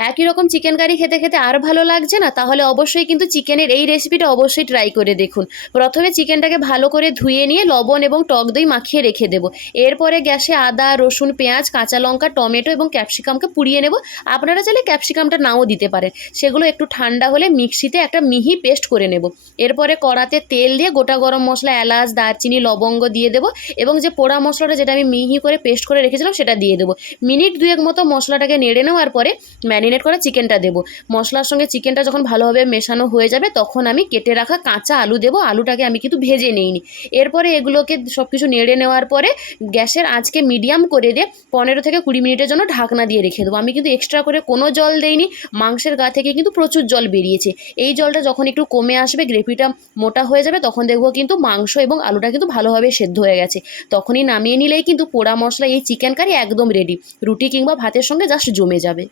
একই রকম chicken curry খেতে খেতে আর ভালো লাগছে না, তাহলে অবশ্যই কিন্তু চিকেনের এই রেসিপিটা অবশ্যই ট্রাই করে দেখুন। প্রথমে চিকেনটাকে ভালো করে ধুয়ে নিয়ে লবণ এবং টক দই মাখিয়ে রেখে দেবো। এরপরে গ্যাসে আদা, রসুন, পেঁয়াজ, কাঁচা লঙ্কা, টমেটো এবং ক্যাপসিকামকে পুড়িয়ে নেব। আপনারা চাইলে ক্যাপসিকামটা নাও দিতে পারেন। সেগুলো একটু ঠান্ডা হলে মিক্সিতে একটা মিহি পেস্ট করে নেব। এরপরে কড়াতে তেল দিয়ে গোটা গরম মশলা, এলাচ, দারচিনি, লবঙ্গ দিয়ে দেবো এবং যে পোড়া মশলাটা যেটা আমি মিহি করে পেস্ট করে রেখেছিলাম সেটা দিয়ে দেবো। মিনিট দুয়েক মতো মশলাটাকে নেড়ে নেওয়ার পরে ম্যারিনেট করা চিকেনটা দেবো। মশলার সঙ্গে চিকেনটা যখন ভালোভাবে মেশানো হয়ে যাবে তখন আমি কেটে রাখা কাঁচা আলু দেবো। আলুটাকে আমি কিন্তু ভেজে নিইনি। এরপরে এগুলোকে সব কিছু নেড়ে নেওয়ার পরে গ্যাসের আঁচকে মিডিয়াম করে দিয়ে 15 থেকে 20 মিনিটের জন্য ঢাকনা দিয়ে রেখে দেবো। আমি কিন্তু এক্সট্রা করে কোনো জল দেইনি। মাংসের গা থেকে কিন্তু প্রচুর জল বেরিয়েছে। এই জলটা যখন একটু কমে আসবে, গ্রেভিটা মোটা হয়ে যাবে, তখন দেখবো কিন্তু মাংস এবং আলুটা কিন্তু ভালোভাবে সেদ্ধ হয়ে গেছে। তখনই নামিয়ে নিলেই কিন্তু পোড়া মশলা এই চিকেন কারি একদম রেডি। রুটি কিংবা ভাতের সঙ্গে জাস্ট জমে যাবে।